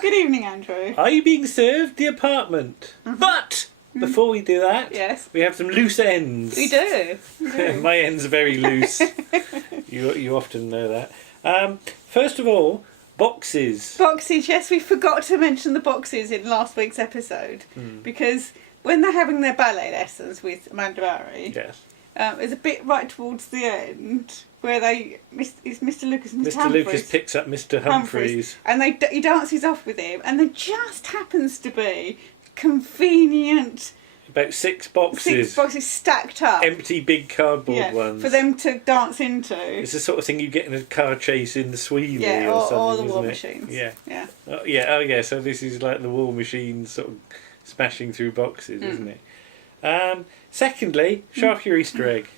Good evening, Andrew. Are you being served the apartment? But before we do that, Yes. we have some loose ends. We do. My ends are very loose. You often know that. First of all, boxes. Boxes, yes, we forgot to mention the boxes in last week's episode because when they're having their ballet lessons with Amanda Barry, Yes. there's a bit right towards the end where it's Mr. Lucas and Mr. Mr. Humphreys. Lucas picks up Mr. Humphreys. And he dances off with him, and there just happens to be convenient About six boxes. Stacked up. Empty big cardboard ones. For them to dance into. It's the sort of thing you get in a car chase in the Sweeney or something, or the War isn't it? Machines. Yeah. Oh yeah, so this is like the War Machine sort of smashing through boxes, isn't it? Secondly, sharp your Easter egg.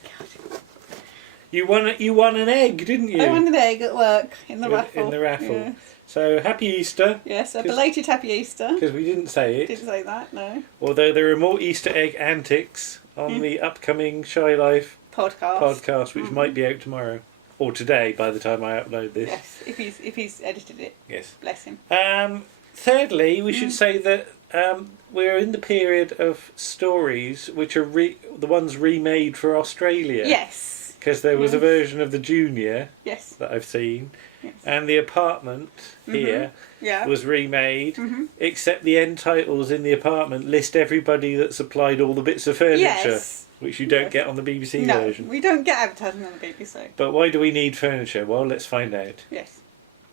You won an egg, didn't you? I won an egg at work in the raffle. In the raffle. Yeah. So happy Easter. Yes, a belated happy Easter. Because we didn't say it. Didn't say that, no. Although there are more Easter egg antics on the upcoming Shy Life podcast, which might be out tomorrow or today by the time I upload this. Yes, if he's edited it. Yes. Bless him. Thirdly, we should say that we're in the period of stories which are the ones remade for Australia. Yes. Because there was a version of the Junior that I've seen, and the apartment here was remade, except the end titles in the apartment list everybody that supplied all the bits of furniture, which you don't get on the BBC version. We don't get advertising on the BBC. But why do we need furniture? Well, let's find out. Yes.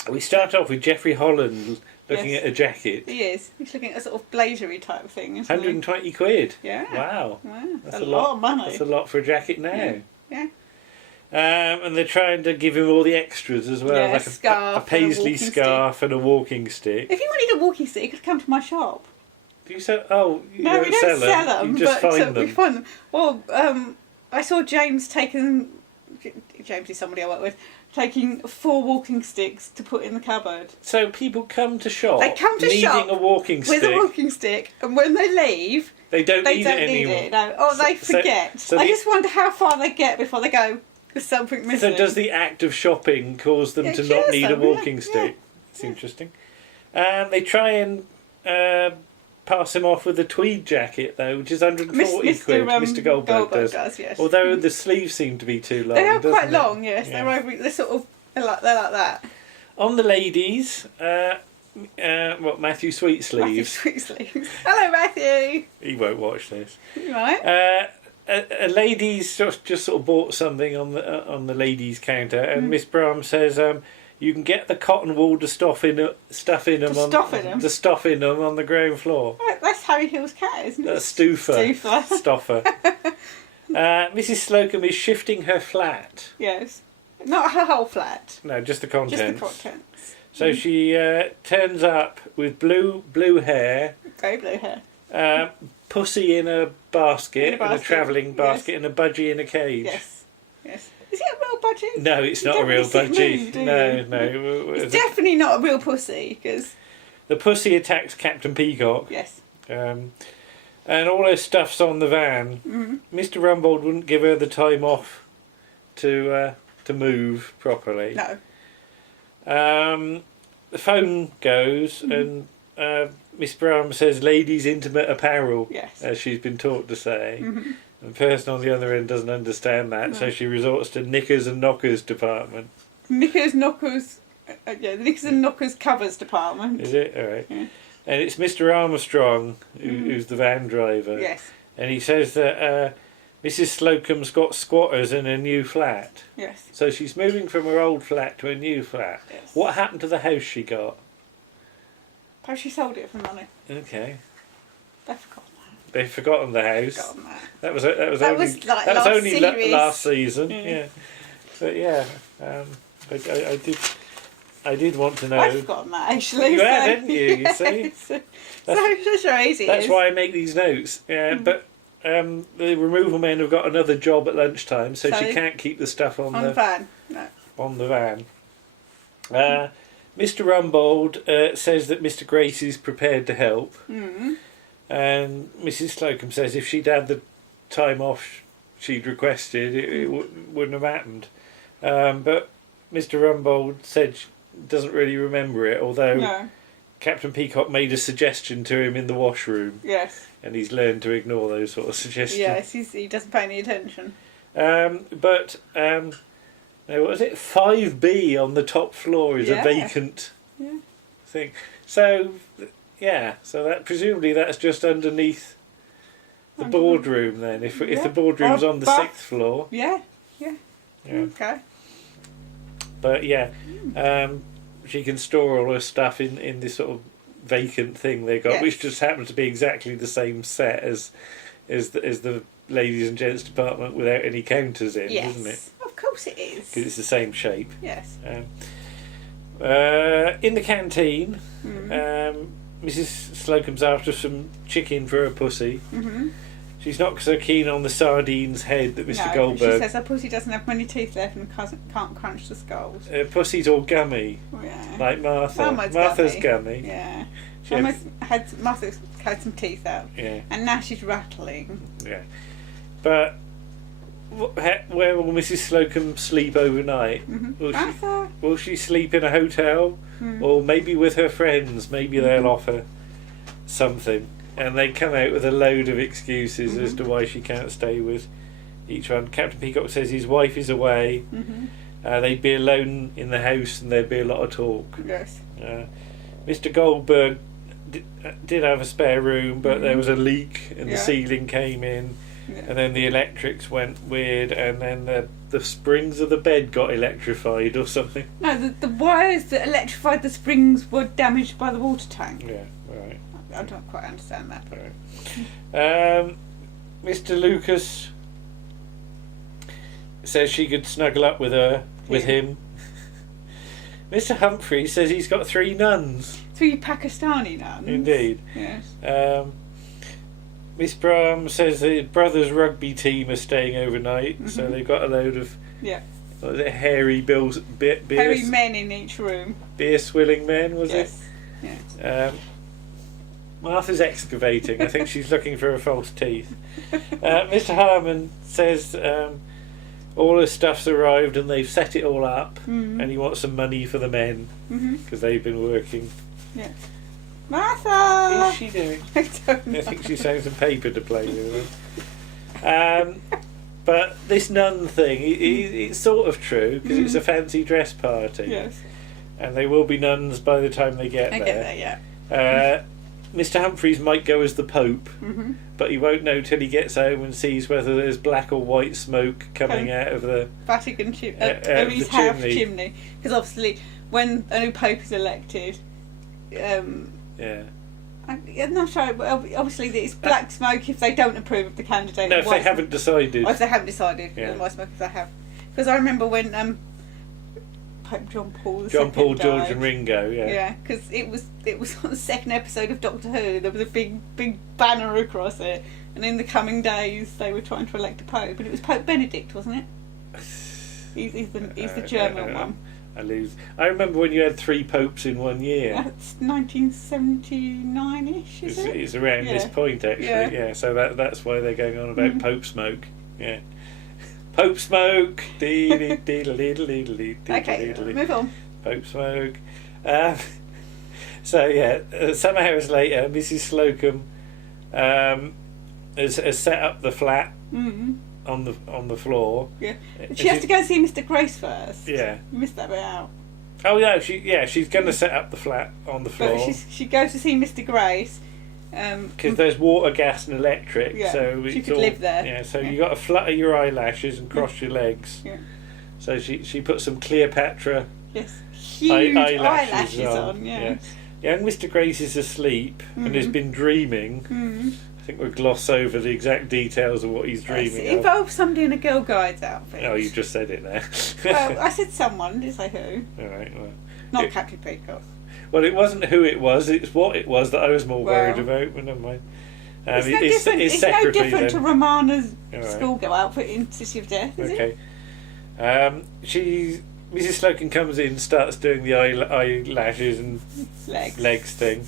We start off with Geoffrey Holland looking at a jacket. He is. He's looking at a sort of blazery type thing, isn't 120 quid. Yeah. Wow. That's a lot of money. That's a lot for a jacket now. Yeah. And they're trying to give him all the extras as well, like a paisley scarf and a walking stick. If you wanted a walking stick, you could come to my shop. Do you sell? Oh, you no, don't we don't sell them. You just find them. We find them. Well, I saw James taking. James is somebody I work with. Taking 4 walking sticks to put in the cupboard. So people come to shop. They come to shop needing a walking stick. With a walking stick, and when they leave, they don't need it anymore. It, no. Or they forget. I just wonder how far they get before they go. There's something missing. So does the act of shopping cause them to not need a walking stick? It's interesting. They try and pass him off with a tweed jacket though, which is 140 quid. Mr. Goldberg does. Yes. Although the sleeves seem to be too long. They are quite long, yes. Yeah. They're sort of they're like that. On the ladies, Matthew Sweetsleeves. Hello, Matthew. He won't watch this. Right. A lady's just sort of bought something on the ladies' counter, and Miss Bram says, "You can get the cotton wool to stuff in them on the ground floor." That's Harry Hill's cat, isn't it? That's Stoffer. Mrs. Slocombe is shifting her flat. Yes, not her whole flat. No, just the contents. Just the contents. So she turns up with blue hair. Very blue hair. Pussy in a basket, in a travelling basket, and a budgie in a cage. Yes. Is it a real budgie? No, it's not a real budgie. No. It's definitely not a real pussy, because... The pussy attacks Captain Peacock. Yes. And all her stuff's on the van. Mr. Rumbold wouldn't give her the time off to move properly. No. The phone goes and... Miss Brown says ladies' intimate apparel, as she's been taught to say. And the person on the other end doesn't understand that, so she resorts to knickers and knockers department. Knickers and knockers covers department. Is it? All right. Yeah. And it's Mr. Armstrong, who's the van driver. Yes. And he says that Mrs. Slocombe's got squatters in her new flat. Yes. So she's moving from her old flat to a new flat. Yes. What happened to the house she got? Perhaps she sold it for money. Okay. They've forgotten the house. That was only last season. Yeah. But yeah, I did want to know. I've forgotten that actually. You have, haven't you? You see. So easy. That's why I make these notes. Yeah, but the removal men have got another job at lunchtime, so she can't keep the stuff on the van. No. On the van. Mr. Rumbold says that Mr. Grace is prepared to help. And Mrs. Slocombe says if she'd had the time off she'd requested, it wouldn't have happened. But Mr. Rumbold said she doesn't really remember it, although Captain Peacock made a suggestion to him in the washroom. Yes. And he's learned to ignore those sort of suggestions. Yes, he doesn't pay any attention. What was it? 5B on the top floor is a vacant thing. So, so that presumably that's just underneath the boardroom then. If the boardroom's on the 6th floor. Yeah. Okay. But she can store all her stuff in this sort of vacant thing they got, which just happens to be exactly the same set as the ladies and gents department without any counters in, isn't it? Of course it is. Because it's the same shape. Yes. In the canteen, Mrs. Slocombe's after some chicken for her pussy. Mm-hmm. She's not so keen on the sardines head that Mr. Goldberg... She says her pussy doesn't have many teeth left and can't crunch the skulls. Her pussy's all gummy. Yeah. Like Martha. Martha's gummy. Yeah. Martha's had some teeth out. Yeah. And now she's rattling. Yeah. But where will Mrs. Slocombe sleep overnight? Mm-hmm. Will she sleep in a hotel? Or maybe with her friends? Maybe they'll offer something. And they come out with a load of excuses as to why she can't stay with each one. Captain Peacock says his wife is away. They'd be alone in the house and there'd be a lot of talk. Yes. Mr. Goldberg did have a spare room, but there was a leak and the ceiling came in. Yeah. And then the electrics went weird, and then the springs of the bed got electrified or something. No, the wires that electrified the springs were damaged by the water tank. Yeah, right. I don't quite understand that. Right. Mr. Lucas says she could snuggle up with him. Mr. Humphrey says he's got 3 nuns. 3 Pakistani nuns. Indeed. Yes. Miss Brahm says the brothers' rugby team are staying overnight, so they've got a load of what was it, hairy men in each room. Beer swilling men, was it? Yes. Martha's excavating. I think she's looking for her false teeth. Mr. Harmon says all her stuff's arrived and they've set it all up, and he wants some money for the men because they've been working. Yeah. Martha! What is she doing? I don't know. I think she's having some paper to play with. But this nun thing, it's sort of true because it's a fancy dress party. Yes. And they will be nuns by the time they get there. Mr. Humphreys might go as the Pope, but he won't know till he gets home and sees whether there's black or white smoke coming out of the Vatican his house chimney. Because obviously, when a new Pope is elected, I'm not sure. Obviously, it's black smoke if they don't approve of the candidate. No, if they haven't decided. If they haven't decided, white smoke if they have. Because I remember when Pope John Paul George died. and Ringo, Yeah, because it was on the 2nd episode of Doctor Who. There was a big banner across it, and in the coming days they were trying to elect a pope, and it was Pope Benedict, wasn't it? He's the German one. I remember when you had 3 popes in one year. That's 1979-ish, is it? It's around this point, actually. Yeah. So that's why they're going on about Pope smoke. Yeah. Pope smoke. Okay, move on. Pope smoke. Some hours later, Mrs. Slocombe has set up the flat. On the floor. Yeah. She has to go and see Mr. Grace first. Yeah. You missed that bit out. Oh no, she's going to set up the flat on the floor. But she goes to see Mr. Grace. Because there's water, gas and electric, so she could live there. Yeah, so you got to flutter your eyelashes and cross your legs. Yeah. So she put some Cleopatra huge eyelashes on. Yeah. Young Mr. Grace is asleep and has been dreaming. I think we'll gloss over the exact details of what he's dreaming It involves somebody in a Girl Guides outfit. Oh, you just said it there. Well, I said someone, didn't say who. All right, well. Not Captain Peacock. Well, it wasn't who it was, it's what it was that I was more worried about, but never mind. It's no different to Romana's schoolgirl outfit in City of Death, is it? Mrs. Slocombe comes in, starts doing the eyelashes and legs thing,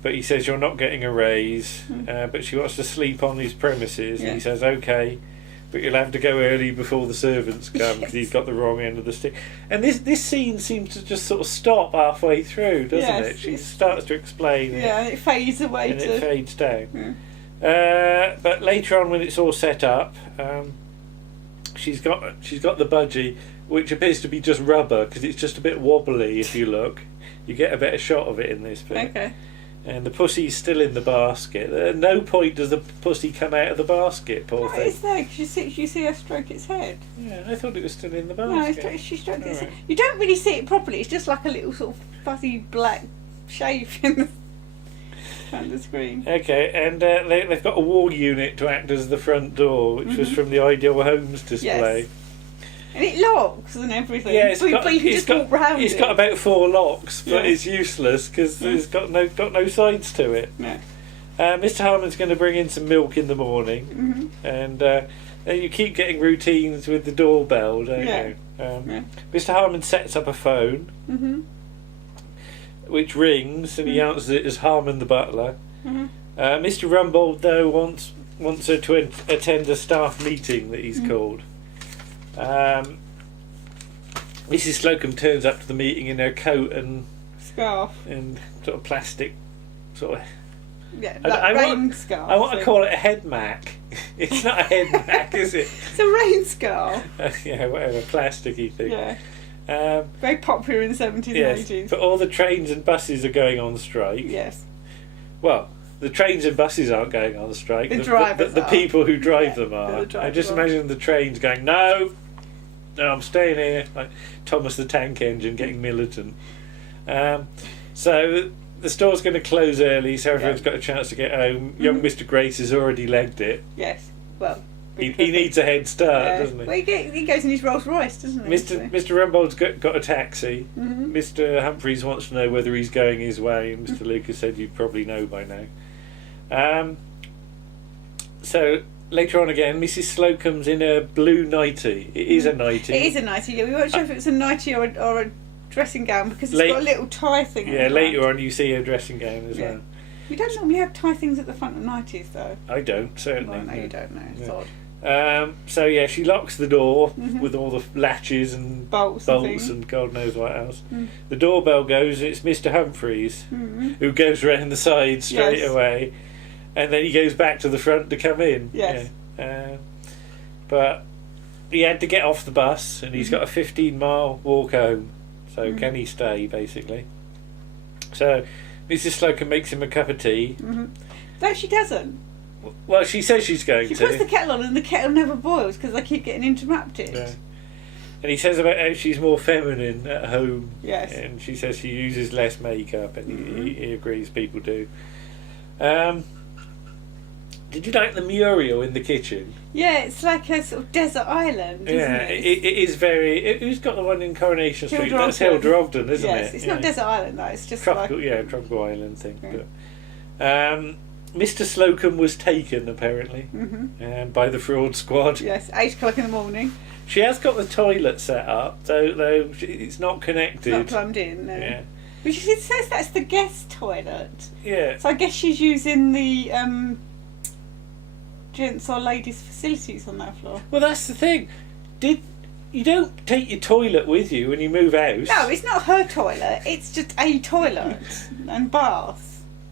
but he says you're not getting a raise, but she wants to sleep on his premises, and he says okay, but you'll have to go early before the servants come because he's got the wrong end of the stick. And this scene seems to just sort of stop halfway through, doesn't it? She starts to explain it. Yeah, it fades away. And it fades down. Yeah. But later on, when it's all set up, she's got the budgie, which appears to be just rubber because it's just a bit wobbly. If you look, you get a better shot of it in this bit. Okay. And the pussy's still in the basket. At no point does the pussy come out of the basket, poor thing. It's there because you see her stroke its head. Yeah, I thought it was still in the basket. No, she stroked its head. You don't really see it properly. It's just like a little sort of fuzzy black shave in the screen. Okay, and they've got a wall unit to act as the front door, which was from the Ideal Homes display. Yes. And it locks and everything. Yeah, but you can just walk round it. It's got about 4 locks, but it's useless because it's got no sides to it. No. Mr. Harmon's going to bring in some milk in the morning, and you keep getting routines with the doorbell, don't you? Mr. Harmon sets up a phone, which rings, and he answers it as Harmon the butler. Mr. Rumbold, though, wants her to attend a staff meeting that he's called. Mrs. Slocombe turns up to the meeting in her coat and scarf and sort of plastic sort of rain scarf. I want to call it a head mac. It's not a head mac, is it? It's a rain scarf. Yeah, whatever, plasticky thing. Yeah. Very popular in the 70s and 80s. But all the trains and buses are going on strike. Yes. Well, the trains and buses aren't going on strike. The drivers the people who drive them are. I just imagine the trains going, no, I'm staying here. Like Thomas the Tank Engine getting militant. So the store's going to close early, so everyone's got a chance to get home. Young Mr. Grace has already legged it. Yes. Well, he needs a head start, doesn't he? Well, he goes in his Rolls Royce, doesn't he? Mr. Rumbold's got a taxi. Mr. Humphreys wants to know whether he's going his way, and Mr. Lucas said you probably know by now. So later on again, Mrs. Slocombe's in a blue nightie. It is a nightie. It is a nightie. Yeah, we weren't sure if it was a nightie or a dressing gown because it's got a little tie thing. Yeah, later on you see her dressing gown as well. You don't normally have tie things at the front of nighties, though. I don't, certainly. Well, no, you don't know. It's odd. So yeah, she locks the door with all the latches and bolts and God knows what else. The doorbell goes. It's Mr. Humphreys who goes round the side straight away, and then he goes back to the front to come in. Yes. But he had to get off the bus, and he's got a 15-mile walk home. So can he stay, basically? So Mrs. Slocombe makes him a cup of tea. No, she doesn't. Well, she says she's going to. She puts the kettle on and the kettle never boils because they keep getting interrupted. Yeah. And he says about how she's more feminine at home. Yes. And she says she uses less makeup, and he agrees people do. Did you like the mural in the kitchen? Yeah, it's like a sort of desert island, isn't it? It is very... Who's got the one in Coronation Street? That's Hilda Ogden, isn't it? Yes, it's not desert island though, it's just tropical, tropical island thing. Yeah. But, Mr. Slocombe was taken, apparently, by the fraud squad. Yes, 8 o'clock in the morning. She has got the toilet set up, though it's not connected. It's not plumbed in, no. Yeah. But it says that's the guest toilet. Yeah. So I guess she's using the gents or ladies' facilities on that floor. Well, that's the thing. You don't take your toilet with you when you move house. No, it's not her toilet. It's just a toilet and bath.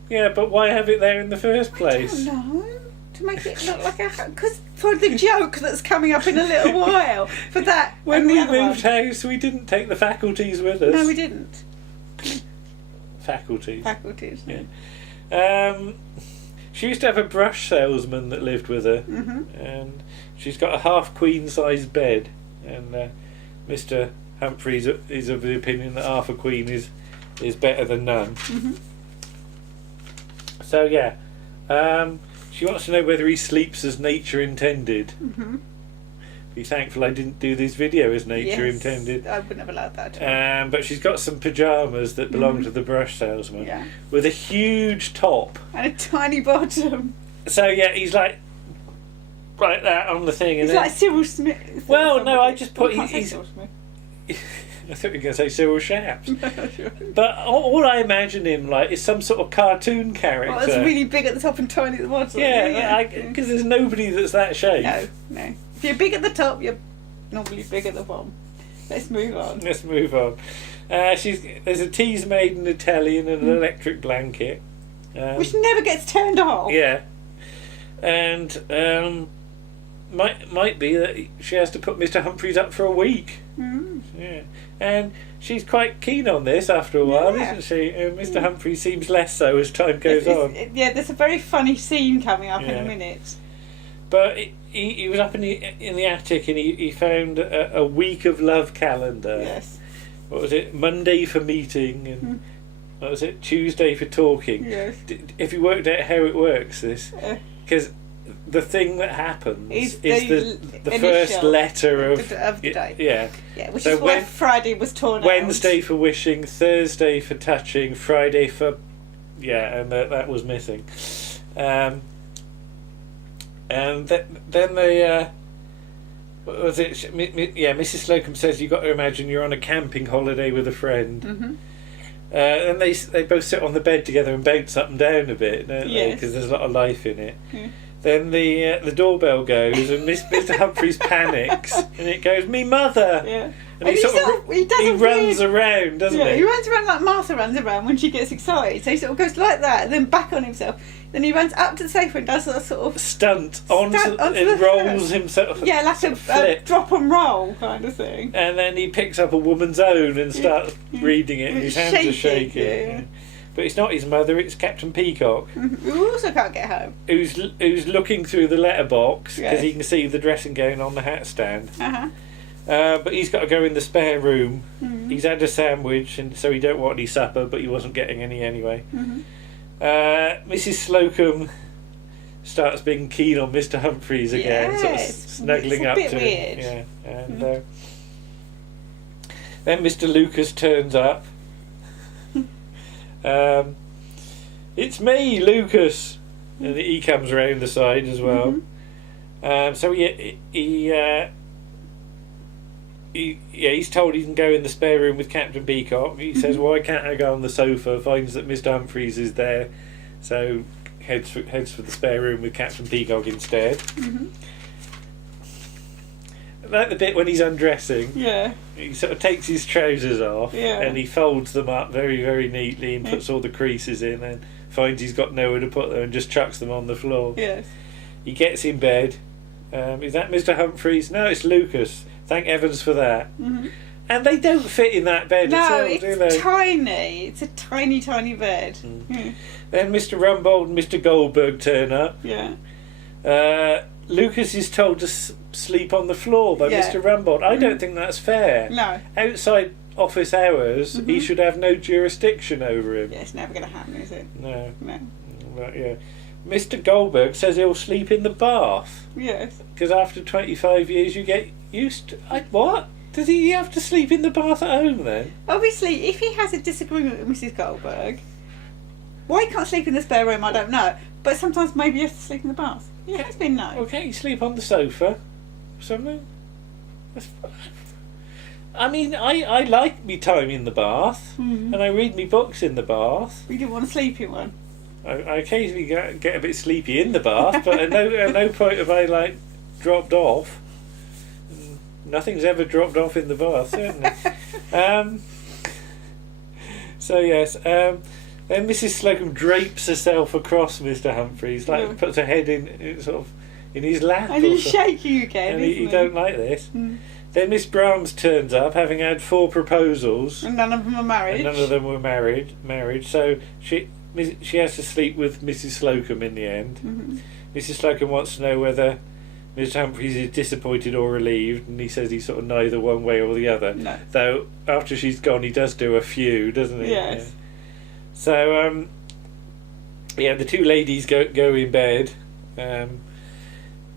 Yeah, but why have it there in the first place? I don't know. To make it look like because for the joke that's coming up in a little while. For that. When we moved house, we didn't take the faculties with us. No, we didn't. Faculties. Yeah. She used to have a brush salesman that lived with her, and she's got a half queen size bed. And Mr. Humphreys is of the opinion that half a queen is better than none. So yeah, she wants to know whether he sleeps as nature intended. Be thankful I didn't do this video as nature intended. I wouldn't have allowed that. But she's got some pyjamas that belong to the brush salesman with a huge top and a tiny bottom. So yeah, he's like that on the thing. He's like Cyril Smith. Well, no, I just put he's. I thought you were going to say Cyril Shaps. But all I imagine him like is some sort of cartoon character. Well, it's really big at the top and tiny at the bottom. Yeah, because there's nobody that's that shape. No. If you're big at the top, you're normally big at the bottom. Let's move on. There's a tea's maiden, a telly, and an electric blanket. Which never gets turned off. Yeah. And might be that she has to put Mr. Humphreys up for a week. Yeah. And she's quite keen on this after a while, isn't she? Mr. Humphreys seems less so as time goes on. There's a very funny scene coming up in a minute. But he was up in the attic and he found a week of love calendar. Yes. What was it? Monday for meeting and what was it? Tuesday for talking. Yes. If you worked out how it works, this because the thing that happens is the first letter of the day. Yeah. Which is why Friday was torn out. Wednesday for wishing, Thursday for touching, Friday for and that was missing. And then they what was it? Mrs. Slocombe says you've got to imagine you're on a camping holiday with a friend. And they both sit on the bed together and bounce up and down a bit, don't they? Because there's a lot of life in it. Then the doorbell goes and Mr. Humphreys panics and it goes, "Me mother!" Yeah. And he runs around, doesn't he? He runs around like Martha runs around when she gets excited. So he sort of goes like that and then back on himself. Then he runs up to the sofa and does a sort of stunt and rolls himself. Yeah, like a drop and roll kind of thing. And then he picks up a woman's own and starts reading it, and his hands are shaking. Yeah. But it's not his mother; it's Captain Peacock, who also can't get home. Who's looking through the letterbox because he can see the dressing gown on the hat stand. But he's got to go in the spare room. He's had a sandwich, and so he don't want any supper, but he wasn't getting any anyway. Mrs. Slocombe starts being keen on Mr. Humphreys again, sort of snuggling up to him. Yeah, and then Mr. Lucas turns up. It's me, Lucas, and he comes round the side as well. So he's told he can go in the spare room with Captain Peacock. He says, "Why can't I go on the sofa?" Finds that Mr. Humphreys is there, so heads for the spare room with Captain Peacock instead. Like the bit when he's undressing. He sort of takes his trousers off and he folds them up very, very neatly and puts all the creases in and finds he's got nowhere to put them and just chucks them on the floor. He gets in bed. Is that Mr. Humphreys? No, it's Lucas. Thank heavens for that. And they don't fit in that bed at all, do they? No, it's tiny. It's a tiny, tiny bed. Then Mr. Rumbold and Mr. Goldberg turn up. Lucas is told to sleep on the floor by Mr. Rumbold. I don't think that's fair. No. Outside office hours, he should have no jurisdiction over him. It's never going to happen, is it? No. But Mr. Goldberg says he'll sleep in the bath. Because after 25 years you get used to... What? Does he have to sleep in the bath at home then? Obviously, if he has a disagreement with Mrs. Goldberg, why he can't sleep in the spare room, I don't know. But sometimes maybe he has to sleep in the bath. It has been known. Well, can't you sleep on the sofa or something? I mean, I like me time in the bath, and I read me books in the bath. We didn't want to sleep in one. I occasionally get a bit sleepy in the bath, but at no point have I dropped off. Nothing's ever dropped off in the bath, certainly. So yes, then Mrs. Slocombe drapes herself across Mr. Humphreys, puts her head in his lap. And he's shaking again, and he don't like this. Then Miss Brahms turns up, having had 4 proposals. And none of them were married. Married. So she has to sleep with Mrs. Slocombe in the end. Mrs. Slocombe wants to know whether Mr. Humphreys is disappointed or relieved, and he says he's sort of neither one way or the other. No. Though after she's gone, he does do a few, doesn't he? Yes. Yeah. So the 2 ladies go in bed. Mrs.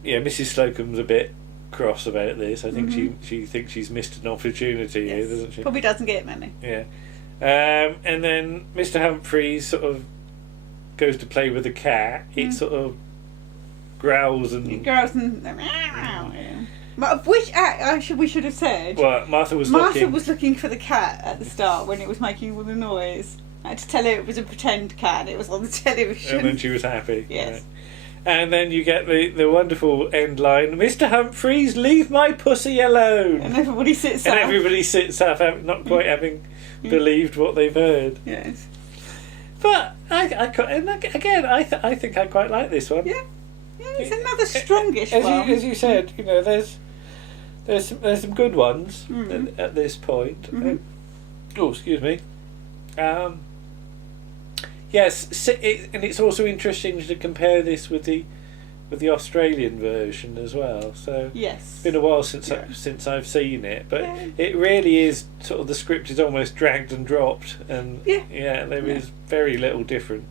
Slocombe's a bit cross about this. I think she thinks she's missed an opportunity here, doesn't she? Probably doesn't get many. Yeah. And then Mr. Humphreys sort of goes to play with the cat. It sort of growls and... Which we should have said... Well, Martha was looking for the cat at the start when it was making all the noise. I had to tell her it was a pretend cat and it was on the television. And then she was happy. Yes. And then you get the wonderful end line, Mr. Humphreys, leave my pussy alone. And everybody sits up. And everybody sits up, not quite having believed what they've heard. Yes. But I think I quite like this one. Yeah. Yeah, it's another strongish one. As you said, you know, there's some good ones at this point. Excuse me. Yes, and it's also interesting to compare this with the Australian version as well. So yes, it's been a while since I've seen it, but it really is sort of, the script is almost dragged and dropped, and there is very little different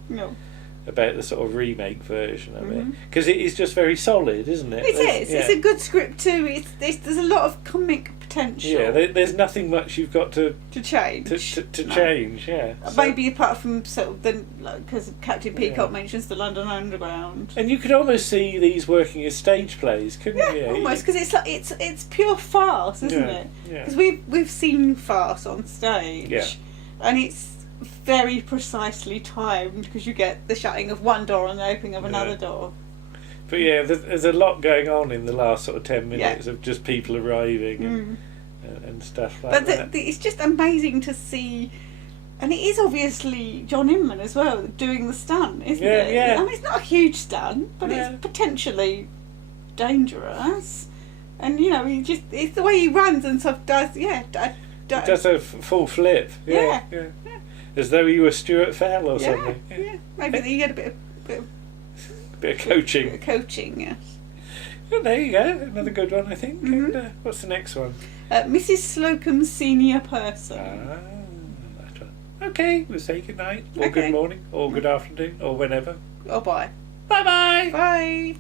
about the sort of remake version of it, because it is just very solid, isn't it? It is. Yeah. It's a good script too. There's a lot of comic potential. Yeah, there's nothing much you've got to change. To change, yeah. Maybe apart from sort of because Captain Peacock mentions the London Underground, and you could almost see these working as stage plays, couldn't you? Almost, because it's like it's pure farce, isn't it? Yeah. Because we've seen farce on stage, and it's very precisely timed, because you get the shutting of one door and the opening of another door. But there's a lot going on in the last sort of 10 minutes of just people arriving and stuff like that. But it's just amazing to see, and it is obviously John Inman as well doing the stunt, isn't it? Yeah. I mean, it's not a huge stunt, but it's potentially dangerous. And you know, it's the way he runs and stuff. Does a full flip. Yeah. As though he was Stuart Fell or something. Yeah. Maybe you get a bit of coaching. Bit of coaching, yes. Well, there you go. Another good one, I think. And, what's the next one? Mrs. Slocombe, senior person. That one. Okay, we'll say good night, or good morning, or good afternoon, or whenever. Or bye. Bye-bye. Bye.